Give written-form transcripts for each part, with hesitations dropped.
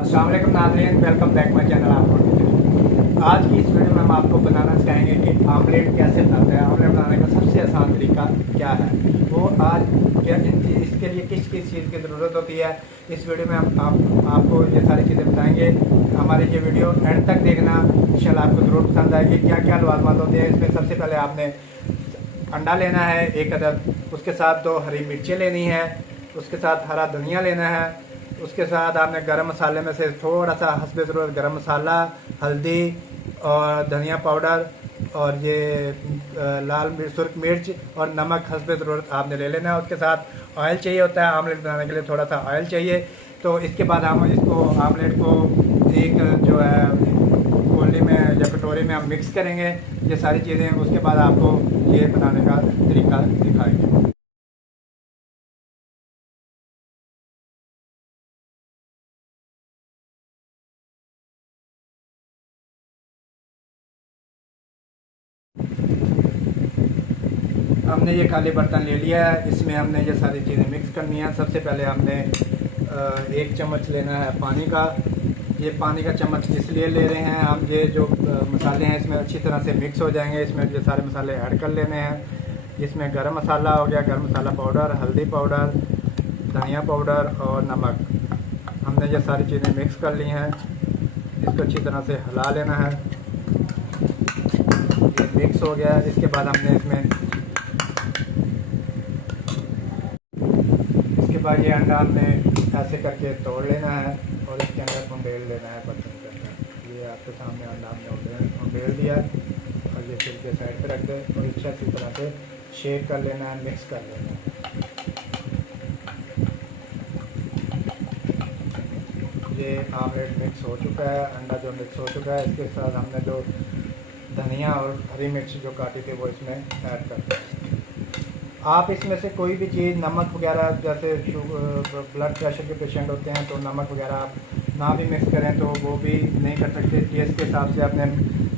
अस्सलाम वालेकुम नाज़रीन, वेलकम बैक माई चैनल। आपको आज की इस वीडियो में हम आपको बनाना सिखाएंगे कि आमलेट कैसे बनाते हैं। आमलेट बनाने का सबसे आसान तरीका क्या है, वो आज क्या इसके लिए किस किस चीज़ की ज़रूरत होती है, इस वीडियो में हम आपको ये सारी चीज़ें बताएंगे। हमारी ये वीडियो एंड तक देखना, इंशाल्लाह आपको ज़रूर पसंद आएगी। क्या क्या लवाज़मात होते हैं इसमें, सबसे पहले आपने अंडा लेना है 1 अदद, उसके साथ 2 हरी मिर्चें लेनी है, उसके साथ हरा धनिया लेना है, उसके साथ आपने गरम मसाले में से थोड़ा सा हस्बे ज़रूरत गरम मसाला, हल्दी और धनिया पाउडर और ये लाल मिर्च, सुर्ख मिर्च और नमक हस्बे ज़रूरत आपने ले लेना है। उसके साथ ऑयल चाहिए होता है, आमलेट बनाने के लिए थोड़ा सा ऑयल चाहिए। तो इसके बाद हम इसको आमलेट को एक जो है कोली में या कटोरी में हम मिक्स करेंगे ये सारी चीज़ें। उसके बाद आपको ये बनाने का तरीका दिखाएंगे। हमने ये खाली बर्तन ले लिया है, इसमें हमने ये सारी चीज़ें मिक्स करनी है। सबसे पहले हमने 1 चम्मच लेना है पानी का। ये पानी का चम्मच इसलिए ले रहे हैं हम, ये जो मसाले हैं इसमें अच्छी तरह से मिक्स हो जाएंगे। इसमें ये सारे मसाले ऐड कर लेने हैं। इसमें गरम मसाला हो गया, गरम मसाला पाउडर, हल्दी पाउडर, धनिया पाउडर और नमक। हमने ये सारी चीज़ें मिक्स कर ली हैं, इसको अच्छी तरह से हिला लेना है। ये मिक्स हो गया है। इसके बाद हमने ये अंडा हमने ऐसे करके तोड़ लेना है और इसके अंदर उंडेल लेना है बर्तन के अंदर। ये आपके सामने अंडा हमने उंडेल दिया और ये छिलके साइड पे रख दें और इसे अच्छी तरह से शेक कर लेना है, मिक्स कर लेना है। ये आमलेट मिक्स हो चुका है, अंडा जो मिक्स हो चुका है। इसके साथ हमने जो धनिया और हरी मिर्च जो काटी थी वो इसमें ऐड कर दें। आप इसमें से कोई भी चीज़, नमक वगैरह, जैसे ब्लड प्रेशर के पेशेंट होते हैं तो नमक वगैरह आप ना भी मिक्स करें तो वो भी नहीं कर सकते। टेस्ट के हिसाब से आपने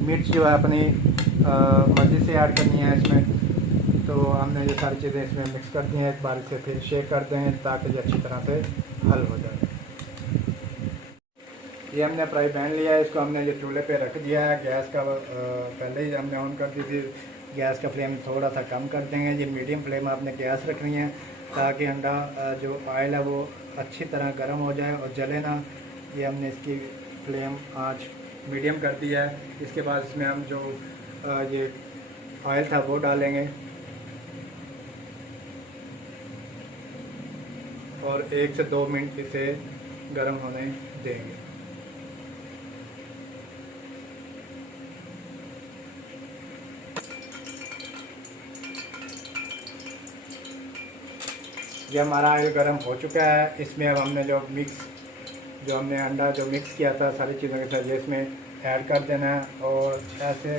मिर्च जो है अपनी मर्ज़ी से ऐड करनी है इसमें। तो हमने ये सारी चीज़ें इसमें मिक्स कर दी हैं। एक बार इसे फिर शेक कर दें ताकि ये अच्छी तरह से हल हो जाए। ये हमने फ्राई पैन लिया है, इसको हमने ये चूल्हे पे रख दिया है। गैस का पहले ही हमने ऑन कर दी थी। गैस का फ्लेम थोड़ा सा कम कर देंगे। ये मीडियम फ्लेम आपने गैस रखनी है ताकि अंडा जो ऑयल है वो अच्छी तरह गर्म हो जाए और जले ना। ये हमने इसकी फ्लेम आँच मीडियम कर दी है। इसके बाद इसमें हम जो ये ऑयल था वो डालेंगे और 1 से 2 मिनट इसे गर्म होने देंगे। ये हमारा ऑयल गर्म हो चुका है। इसमें अब हमने जो हमने अंडा जो मिक्स किया था सारी चीज़ों के साथ, ये इसमें ऐड कर देना है और ऐसे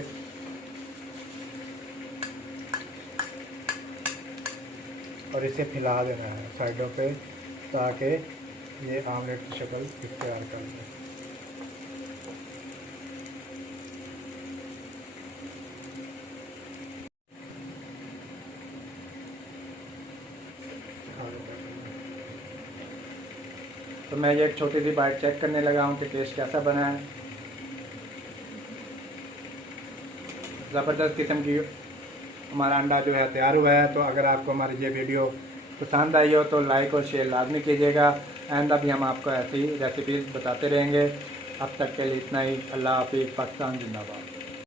और इसे फैला देना है साइडों पे ताकि ये आमलेट की शक्ल इख्तियार कर दे। तो मैं ये एक छोटी सी बाइट चेक करने लगा हूँ कि टेस्ट कैसा बना है। ज़बरदस्त किस्म की हमारा अंडा जो है तैयार हुआ है। तो अगर आपको हमारी ये वीडियो पसंद आई हो तो लाइक और शेयर लाजमी कीजिएगा। आइंदा भी हम आपको ऐसी रेसिपीज़ बताते रहेंगे। अब तक के लिए इतना ही। अल्लाह हाफिज़। पाकिस्तान जिंदाबाद।